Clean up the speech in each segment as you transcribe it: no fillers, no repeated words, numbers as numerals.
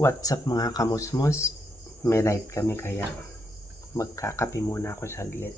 What's up mga kamusmos? May live kami kaya magkakape muna ako saglit.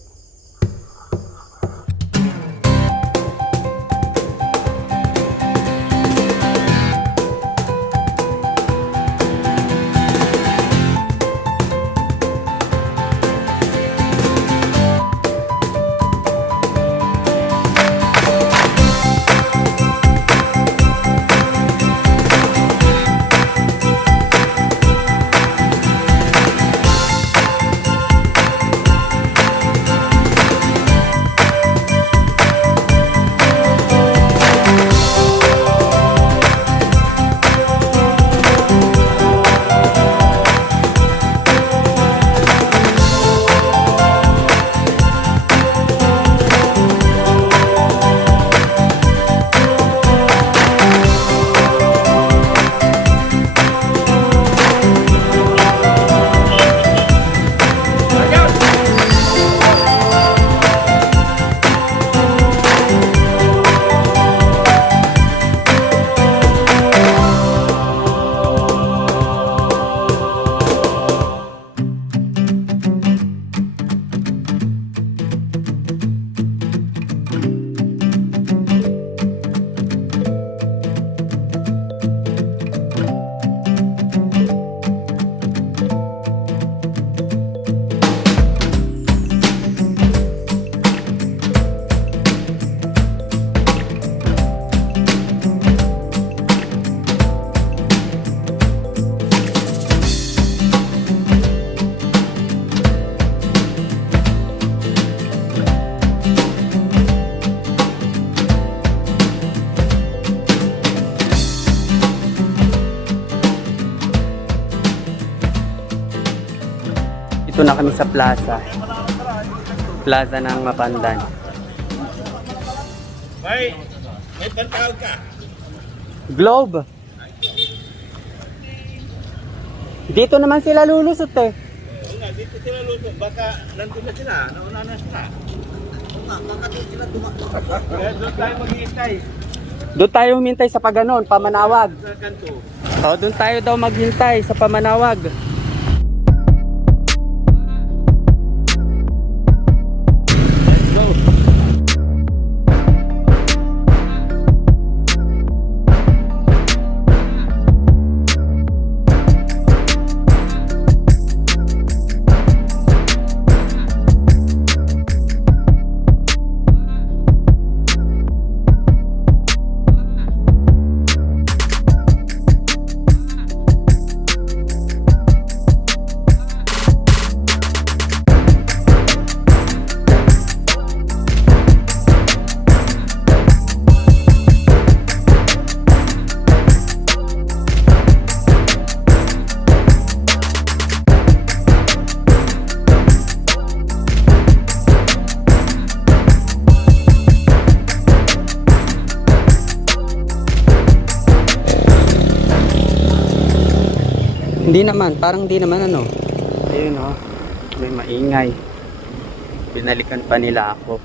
Ito na kami sa plaza. Plaza ng Mapandan. May pantawag ka. Globe. Dito naman sila lulusot eh. Dito sila lusot. Baka nandun na sila. Nauna na sila. Baka doon sila Kaya doon tayo maghihintay. Doon tayo humintay sa Paganon, Pamanawag. Sa kanto. O, doon tayo daw maghintay sa Pamanawag. Hindi naman, parang hindi naman ano. Ayun oh, may maingay. Binalikan pa nila ako.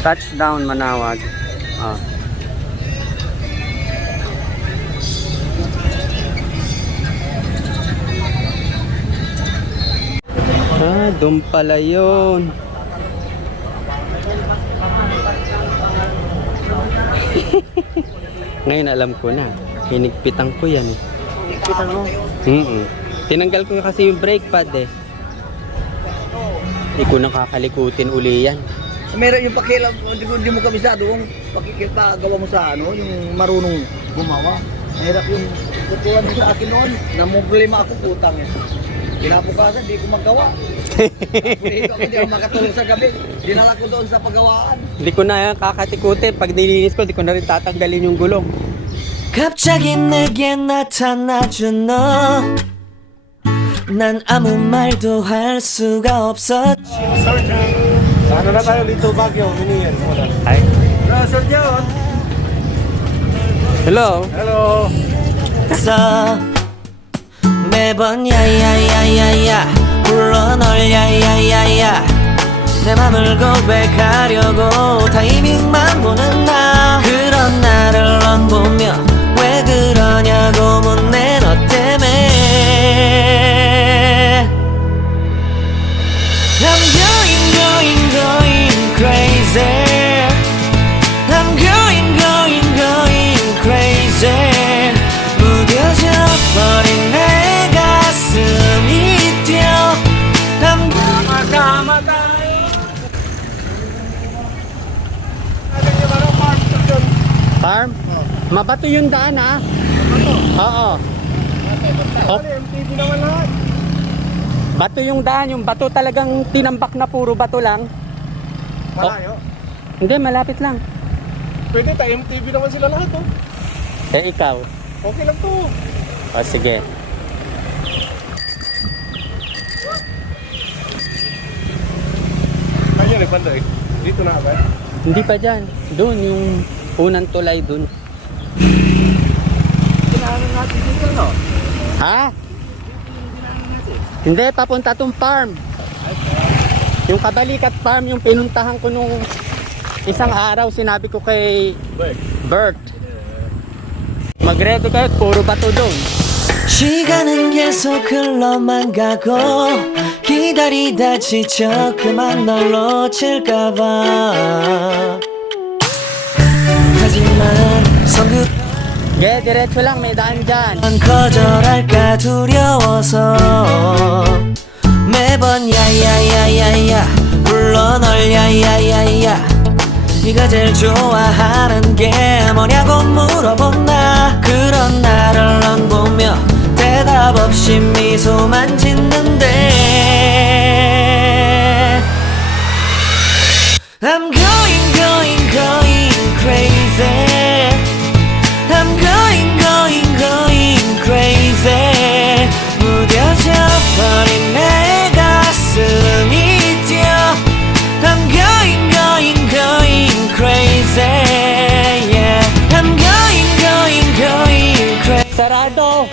Touchdown Manawag. Ah. Doon pala yun. Ngayon alam ko na. Hinigpitan ko yan. Higpitan mo? Tinanggal ko kasi yung brake pad eh. Hindi ko nakakalikutin uli yan. Meron yung pakialam, hindi mo kabisado kung pakikipagawa mo sa ano, yung marunong gumawa. Mahirap yung kutuan mo sa akin noon. Namumblema ako, putang eh. Pinapukasan, di ko magawa. Hindi ako makatulog sa gabi. Dinala ko doon sa paggawaan. Hindi ko na kakatikutin. Pag nilinis ko, hindi ko na rin tatanggalin yung gulong. 갑자기 내게 나타나준 너. 난 아무 말도 할 수가 없었지. Ano na tayo dito, Baguio? Miniyan muna. Ay. Sir John. Hello. Hello. 매번 야야야야야 불러 널 야야야야 내 맘을 고백하려고 타이밍만 보는 나 그런 나를 넌 보며 왜 그러냐고 묻네 너 때문에 I'm going crazy I'm going crazy 무뎌져 버린 내 가슴이 뛰어 I'm Farm? Mabato yung daan ah. Oo. MTV naman lahat. Bato yung daan. Yung bato talagang tinambak na puro bato lang. Malayo. Hindi, malapit lang. Pwede tayo, MTV naman sila lahat, oh. Eh ikaw? Okay lang to. O sige. Ayun, banda eh. Dito na ba? Hindi pa dyan. Doon yung unang tulay doon. Kinahanan natin dito, no? Ha? Hindi, papunta tong farm. Yung Kabalikat farm, yung pinuntahan ko nung isang araw, sinabi ko kay Bert. Magredo kayo, puro bato doon. 시간은 계속 흘러만 가고 기다리다 지쳐 그만 널 놓칠까봐 하지만 성급 Yeah, diretso lang, may daan dyan. 거절할까 두려워서 매번 야야야야야 불러 널 야야야야 네가 제일 좋아하는 게 뭐냐고 물어본 나 그런 나를 넌 보며 대답 없이 미소만 짓는데 I'm going crazy I'm going crazy 무뎌져 버린 내 가슴이 뛰어 I'm going crazy yeah I'm going crazy Sarado!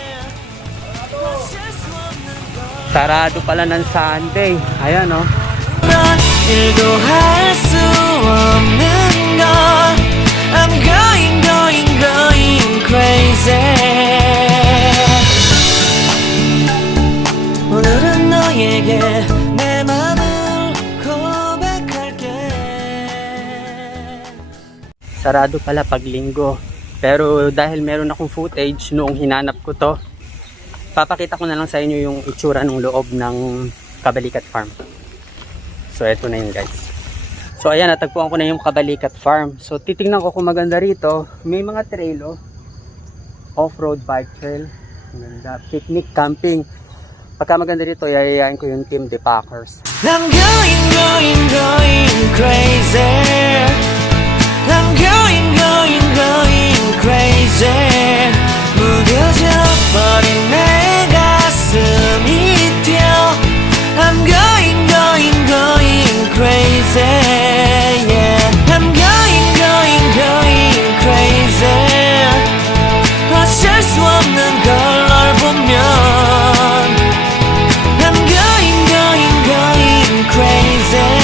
Sarado pala ng Sunday. Ayan oh. 그런 일도 할 수 없는 걸 I'm going crazy 오늘은 너에게 내 맘을 고백할게 Sarado pala pag linggo. Pero dahil meron akong footage noong hinanap ko to, papakita ko na lang sa inyo yung itsura ng loob ng Kabalikat Farm. So eto na yun guys. So ayan, natagpuan ko na yung Kabalikat Farm. So titingnan ko kung maganda rito. May mga trail oh. Off-road bike trail. Maganda. Picnic, camping. Pagka maganda rito, yayayain ko yung Team The Packers. I'm going crazy I'm going crazy 무뎌져 버린 내 가슴이 뛰어 I'm going crazy yeah I'm going crazy 어쩔 수 없는 걸 널 보면 I'm going crazy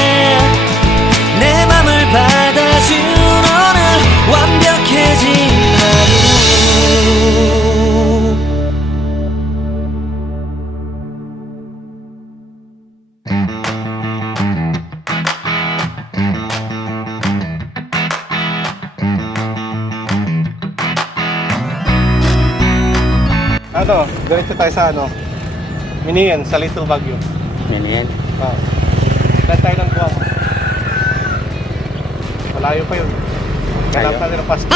Ano, diretso tayo sa ano, Minian, sa Little Baguio. Yan yan. Oo. Dahil tayo ng Guam. Malayo pa yun. Ganap natin ang pasto.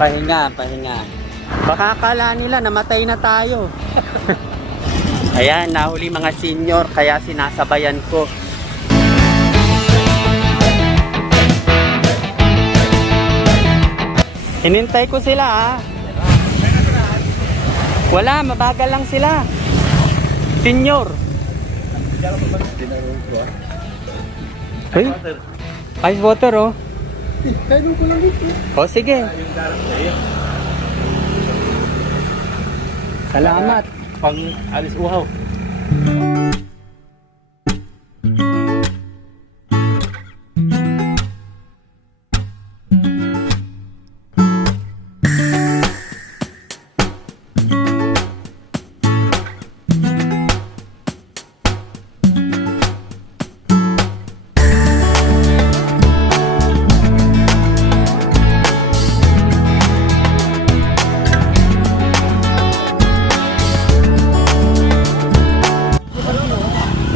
Pahinga, pahinga. Baka akala nila namatay na tayo. Ayan, nahuli mga senior kaya sinasabayan ko. Hinintay ko sila ha. Wala, mabagal lang sila. Senior. Hey, ice water oh. O sige. Salamat. Pang alis uhaw.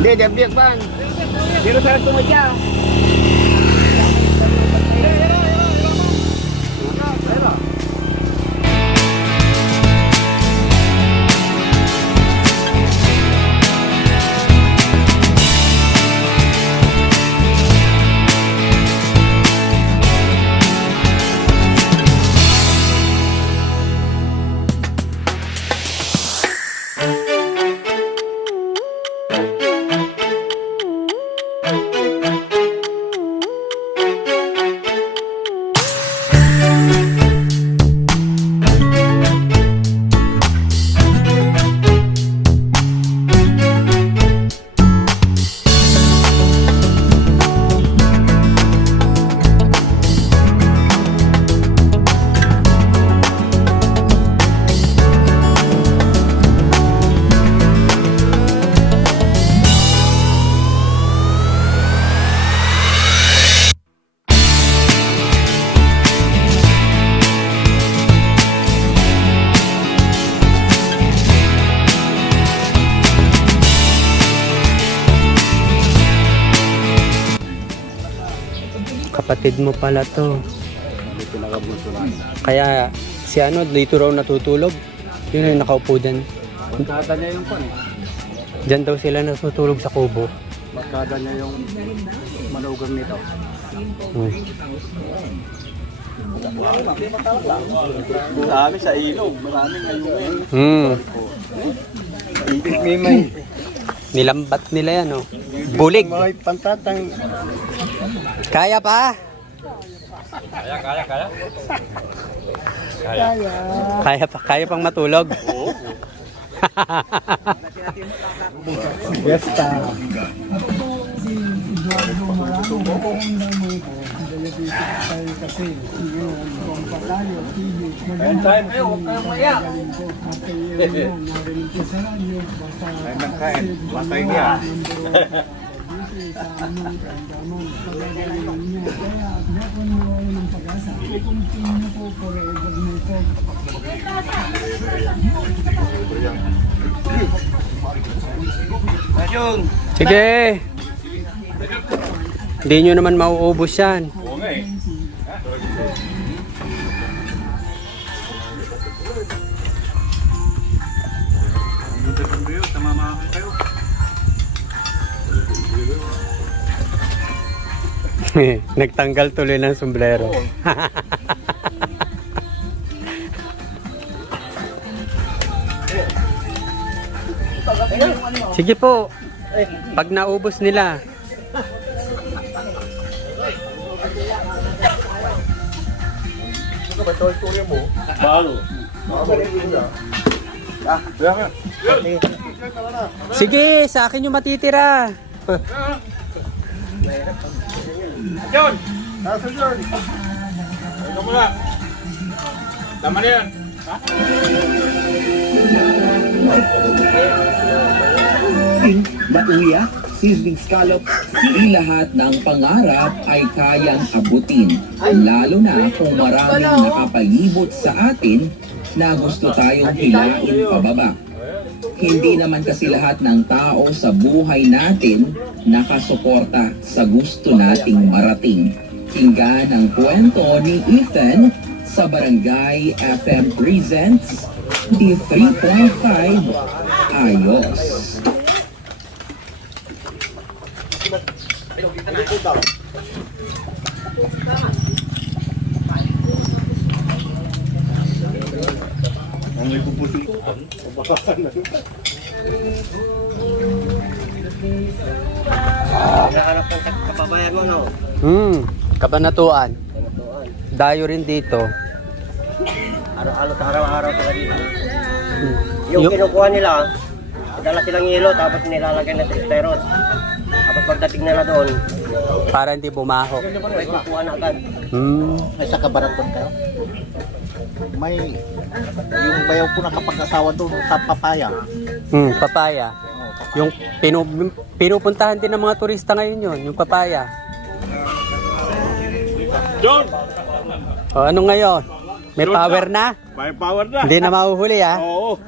Hindi, diyan ban. Dito sa tumadya. Kapatid mo pala to. Kaya si ano dito raw natutulog. Yun yung nakaupo dyan. Magkada niya yung pan. Dyan daw sila natutulog sa kubo. Magkada niya yung manugang nito. Marami sa ilog, maraming ayungin. May Nilambat nila yan oh. Bulig. may pantatang. Kaya pa? Kaya pa, kaya pang matulog. Oo. Fiesta. Kain kayo, huwag kayong maya. Kain ng kain, watay niya. Sige. Hindi nyo naman mauubos yan. Oo nga eh. Nagtanggal tuloy ng sombrero. Sige po. Pag naubos nila. Bago. Sige, sa akin yung matitira. John! Nasa John! Ito mo na. Tama na yan. Mauya, sizzling scallop, di lahat ng pangarap ay kayang abutin. Lalo na kung maraming nakapalibot sa atin na gusto tayong hilain pababa. Hindi naman kasi lahat ng tao sa buhay natin nakasuporta sa gusto nating marating. Tinggan ang kwento ni Ethan sa Barangay FM Presents di 3.5 Ayos. Ang may pupusin ko. Nahanap ng kababayan mo, no? Kabanatuan. Dayo rin dito. Araw-araw talaga dito. Yung- Yung kinukuha nila, dala silang yelo, tapos nilalagay na tristeros. Tapos pagdating nila doon, Para hindi bumaho. may kukuha na agad. May sa kabaraton kayo? May yung bayaw po nakapag-asawa doon sa papaya. Papaya. Yung pinupuntahan din ng mga turista ngayon yun, yung papaya. John! O ano ngayon? May Yun power na? May power na. Hindi na mahuhuli ah. Oo.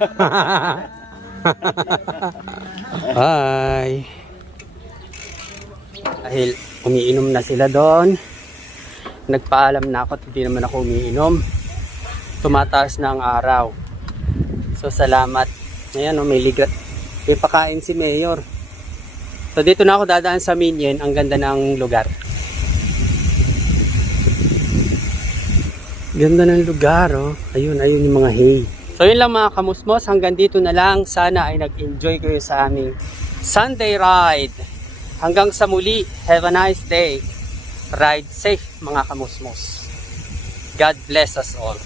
Hi. Dahil umiinom na sila doon. Nagpaalam na ako at hindi naman ako umiinom. Tumataas na ang araw. So salamat. Ayan may ligat. May pakain si Mayor. So dito na ako dadaan sa Minyen. Ang ganda ng lugar. Ganda ng lugar oh. Ayun yung mga hay. So yun lang mga kamusmos. Hanggang dito na lang. Sana ay nag-enjoy kayo sa aming Sunday ride. Hanggang sa muli. Have a nice day. Ride safe mga kamusmos. God bless us all.